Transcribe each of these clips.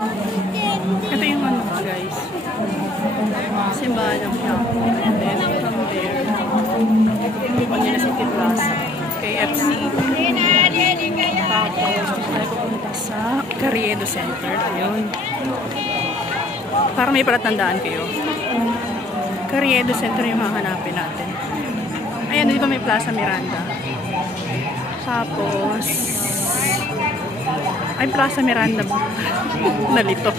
Ito yung ano guys. Simbahan ng Quiapo. And then from there, pupunta na City Plaza. KFC. Tapos, tayo pupunta sa Carriedo Center. Ayun. Para may palatandaan kayo. Carriedo Center yung hahanapin natin. Ayan, di ba may Plaza Miranda? Tapos, ay Plaza Miranda ba? Nalito.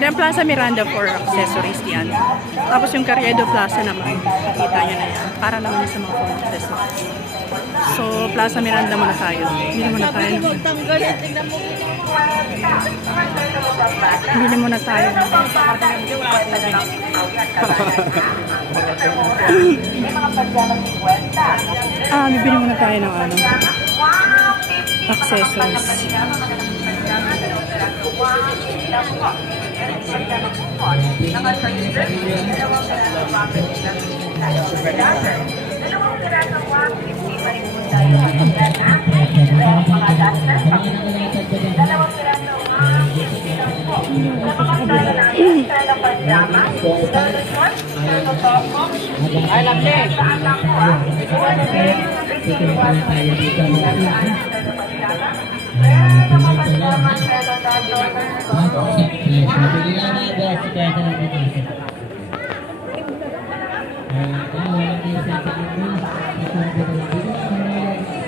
Yan Plaza Miranda for accessories yan. Tapos yung Carriedo Plaza naman, nakita nyo na yan. Para naman sa mga phone accessories. So, Plaza Miranda muna tayo. Hindi muna tayo. Hindi muna tayo. Bibili muna tayo ng ano. Accessories.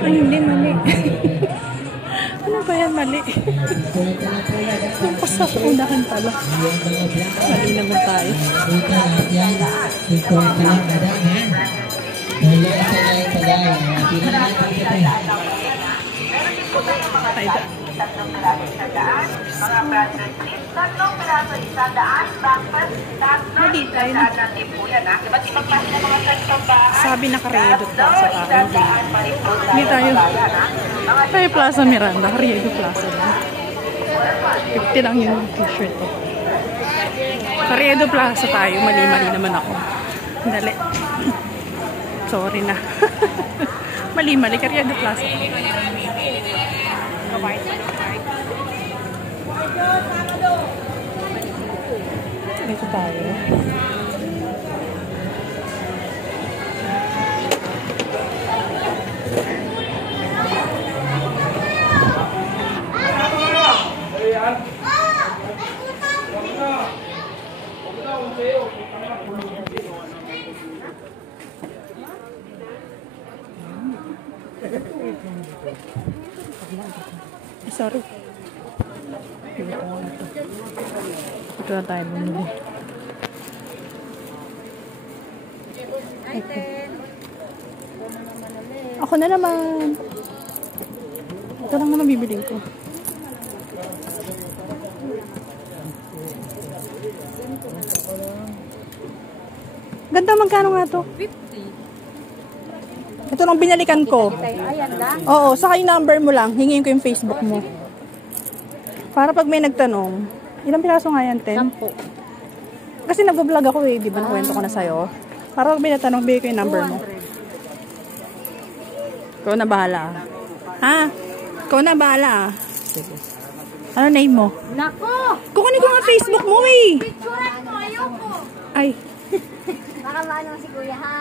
Ay, hindi mali. Ano ba yan mali? Pasok unahan pala. Mali naman tayo. Ay, sabi na Carriedo Plaza tayo. Hindi tayo. Tayo Plaza Miranda. Carriedo Plaza lang. 50 lang yung t-shirt ko. Carriedo Plaza tayo. Mali-mali naman ako. Dali. Sorry na. Mali-mali. Carriedo Plaza. Dito tayo. Sorry. Ito na tayo bumili. Ako na naman. Ito lang naman bibiling ko. Ganda, magkano nga to? 50. Ito lang binalikan ko. Ayan lang? Oo, saka yung number mo lang. Hingin ko yung Facebook mo. Para pag may nagtanong, ilang piraso nga yan, 10? 10. Kasi nag-vlog ako eh, di ba nakwento ko na sa'yo? Para pag may nagtanong, bigay ko yung number mo. Ikaw na bahala. Ha? Ikaw na bahala. Sige. Ano name mo? Nako! Kukunin ko nga Facebook mo eh! Picturean mo, ayoko! Ay. Baka maano si Kuya, ha?